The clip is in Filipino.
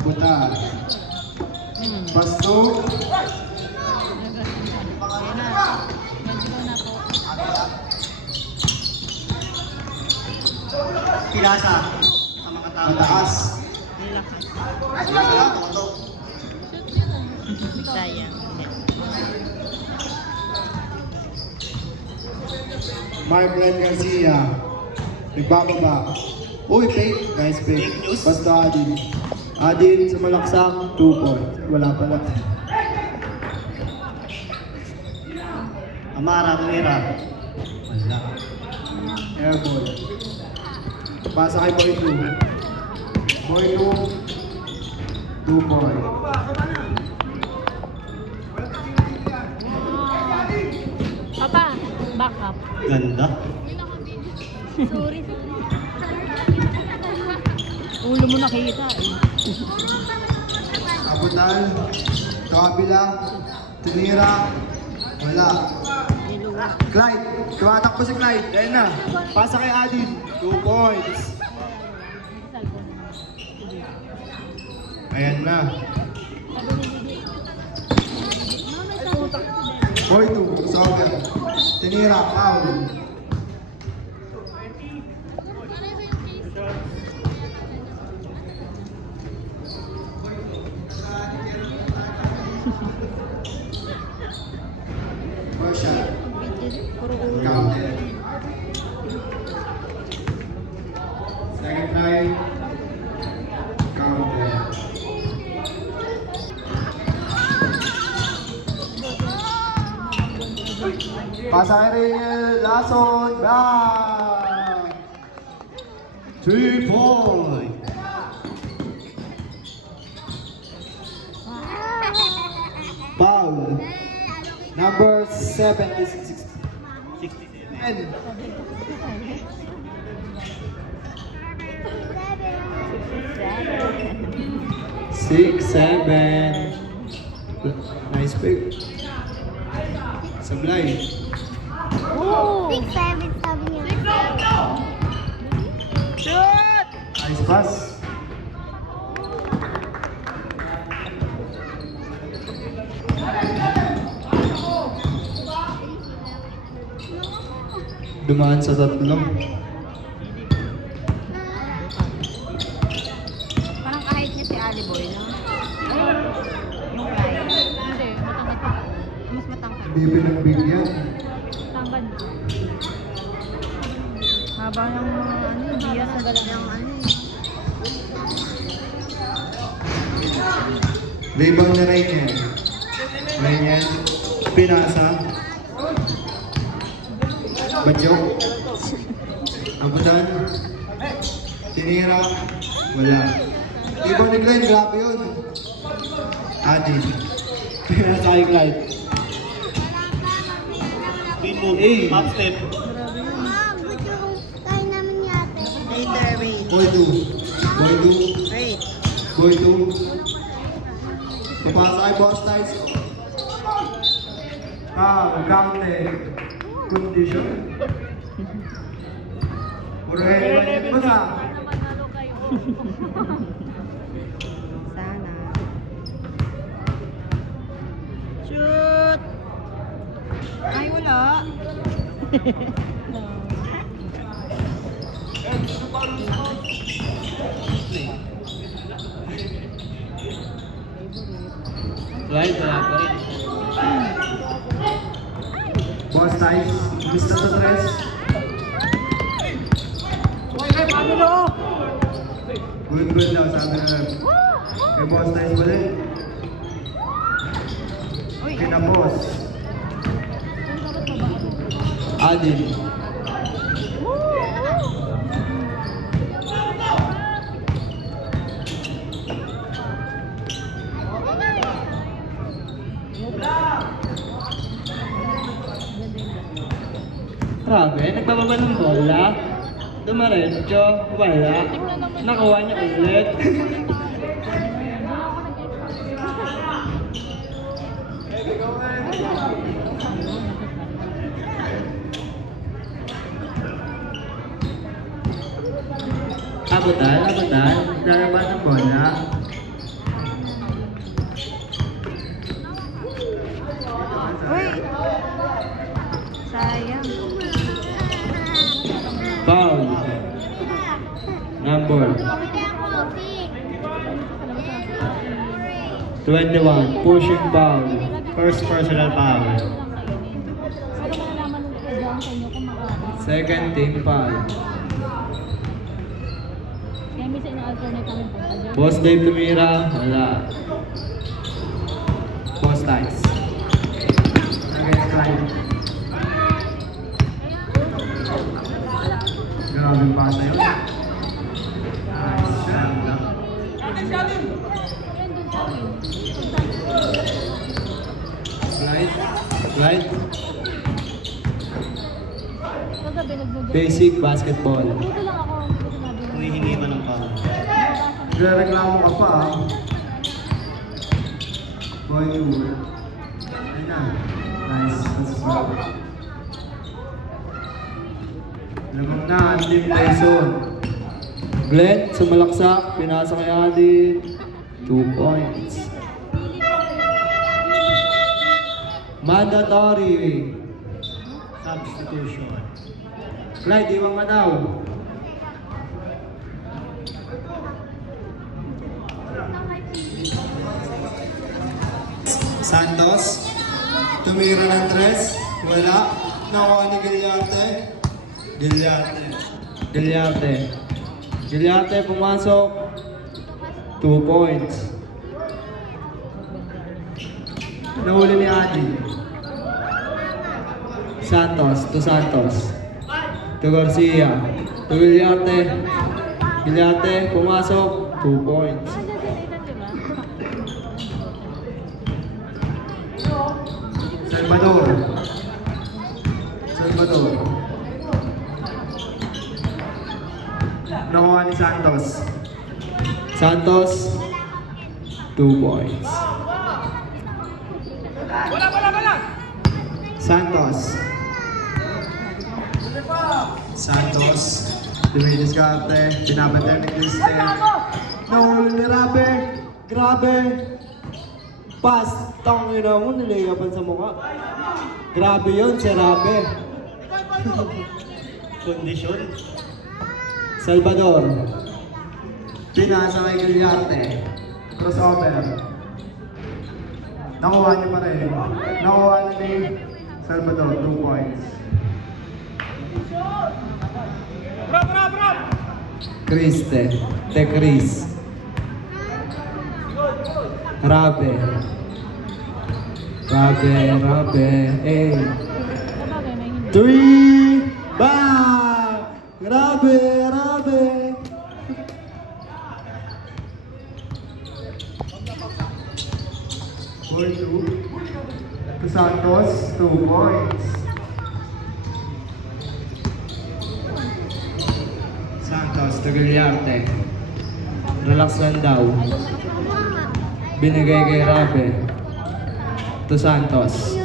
Abutan. Pasto. Pilasa. Sa mga tao. Mataas. Pilasa lang, ito. Sayang. Mark Len Garcia. Nagbababa. Uy, fake. Nice fake. Basta Adin. Adin sa malaksak. 2 points. Wala pala. Amara, Tumira. Wala. Airball. Pasa kay Boy 2. Boy 2. 2 points. Papa, back up. Ganda. Sorry. Ulo mo nakita eh. Abutan. Kabila. Tinira. Wala. Clyde. Tumatakbo si Clyde. Ayan na. Pasa kay Adin. 2 points. Ayan na. Boy 2. Sober. Tinira. Foul. First shot. Counted. Second try. Counted. Pasa kay Riel. Lason. Back. 3 points. Foul. Number 76. 67. 6-7. Nice pick. Sablay. Oh! 6-7 sabi niya. Nice pass. Dumaan sa tatlong. Parang kahit niya si Ali Boy, no? Yung kaya. Hindi, matangkad pa. Mas matangkad. Bibi ng bigyan. Tangkad. Haba ng mga ano, hindi yan ang galang ng ano. Rebound na Rainier. Rainier. Pinasa. Badyok. Abutan. Tinira. Wala. Rebound ni Glenn. Grabe yun. Adin. Pinasa kay Clyde. Spin move. Hey. Top step. Ah, good yung kain namin yate. Later, wait. Boy 2. Boy 2. Wait. Boy 2. Papasa kay Boss Tice. Counted. Condition. Puro hehehe. Basta. Sana. Shoot! Ay, wala. Right, wala pa rin. Boss Tice. Mr. Tres. Good daw, sabi na lang. Kay Boss Tice balik. Kina Boss. Adin. Grabe, nagbababa ng bola. Dumaretso, wala. Nakuha niya ulit. Abutan. Lalaban ng bola. 21, pushing foul. First personal foul. Pero malalaman ng program sa inyo kung makakita. Second team foul. Kaya minsan ina-alternate kami punta dyan. Boss Dave tumira, wala. Boss Tice. Against time. Grabe yung pasa yun. Nice shot. Slide. Slide. Kagabi nag-video. Basic basketball. Dito lang ako. Hindi ko sinabi. Humihingi man ng foul. Nagreklamo ka pa ah. Boy, you. Ayun na. Nice. That's foul. Lamang na, team Tyson. Glenn, sumalaksak. Pinasa kay Adin. 2 points. Mandatory. Substitution. Clyde, iwang ka daw. Santos. Tumira ng tres. Wala. Nakuha ni Giliarte. Giliarte. Giliarte. Giliarte pumasok. 2 points. Nahuli ni Adi. Santos. To Santos. To Garcia. To Giliarte. Giliarte pumasok. 2 points. Salvador. Salvador. Nakuha ni Santos. Santos, 2 points. Santos. Santos. Dumidiskarte. Pinapatay ni Kristen. Nahuli ni Rabe. Grabe. Pass. Tangina mo, nilayapan sa mukha. Grabe yun, si Rabe. Kondisyon. Salvador. Pinasa kay Giliarte. Crossover. Nakuha niya pa rin. Nakuha niya ni Salvador, 2 points. Criste. Te Chris. Rabe. Rabe, Rabe. Eh. Sabagay, may hindi. 3 back! Grabe, grabe! Ball 2. To Santos, 2 points. Santos to Giliarte. Relax lang daw. Binigay kay Rabe. To Santos.